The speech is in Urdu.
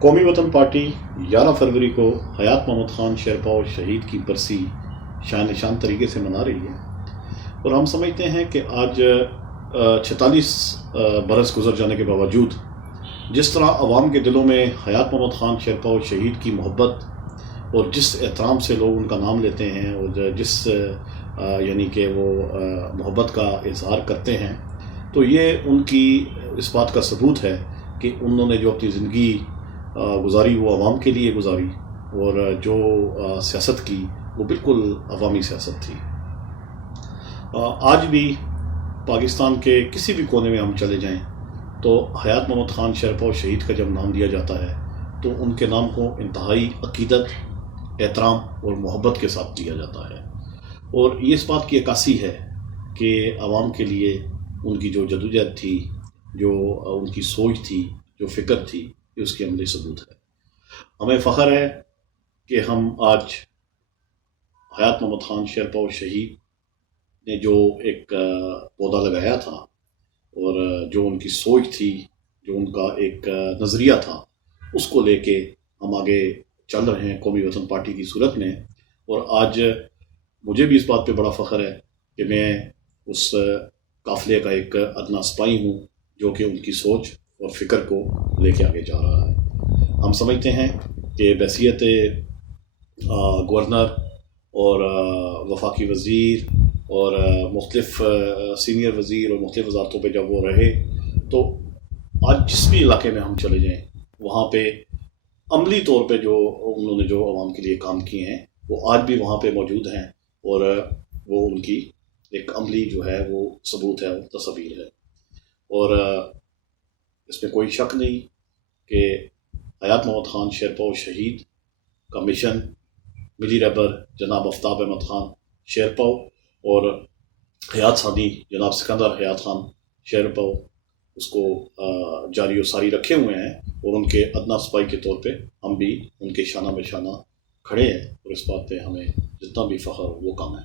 قومی وطن پارٹی 11 فروری کو حیات محمد خان شیرپا شہید کی برسی شان نشان طریقے سے منا رہی ہے، اور ہم سمجھتے ہیں کہ آج 46 برس گزر جانے کے باوجود جس طرح عوام کے دلوں میں حیات محمد خان شیرپا شہید کی محبت اور جس احترام سے لوگ ان کا نام لیتے ہیں اور جس یعنی کہ وہ محبت کا اظہار کرتے ہیں، تو یہ ان کی اس بات کا ثبوت ہے کہ انہوں نے جو اپنی زندگی گزاری وہ عوام کے لیے گزاری، اور جو سیاست کی وہ بالکل عوامی سیاست تھی۔ آج بھی پاکستان کے کسی بھی کونے میں ہم چلے جائیں تو حیات محمد خان شیرپا شہید کا جب نام لیا جاتا ہے تو ان کے نام کو انتہائی عقیدت، احترام اور محبت کے ساتھ لیا جاتا ہے، اور یہ اس بات کی عکاسی ہے کہ عوام کے لیے ان کی جو جدوجہد تھی، جو ان کی سوچ تھی، جو فکر تھی، یہ اس کی عملی ثبوت ہے۔ ہمیں فخر ہے کہ ہم آج حیات محمد خان شیرپا شہید نے جو ایک پودا لگایا تھا اور جو ان کی سوچ تھی، جو ان کا ایک نظریہ تھا، اس کو لے کے ہم آگے چل رہے ہیں قومی وطن پارٹی کی صورت میں۔ اور آج مجھے بھی اس بات پہ بڑا فخر ہے کہ میں اس قافلے کا ایک ادنیٰ سپاہی ہوں جو کہ ان کی سوچ اور فکر کو لے کے آگے جا رہا ہے۔ ہم سمجھتے ہیں کہ بحیثیت گورنر اور وفاقی وزیر اور مختلف سینئر وزیر اور مختلف وزارتوں پہ جب وہ رہے، تو آج جس بھی علاقے میں ہم چلے جائیں وہاں پہ عملی طور پہ جو انہوں نے جو عوام کے لیے کام کیے ہیں وہ آج بھی وہاں پہ موجود ہیں، اور وہ ان کی ایک عملی جو ہے وہ ثبوت ہے اور تصاویر ہے۔ اور اس میں کوئی شک نہیں کہ حیات محمد خان شیرپا شہید کا مشن ملی رہبر جناب آفتاب احمد خان شیرپا اور حیات ثانی جناب سکندر حیات خان شیرپا اس کو جاری و ساری رکھے ہوئے ہیں، اور ان کے ادنیٰ سپاہی کے طور پہ ہم بھی ان کے شانہ بہ شانہ کھڑے ہیں، اور اس بات پہ ہمیں جتنا بھی فخر ہو وہ کم ہے۔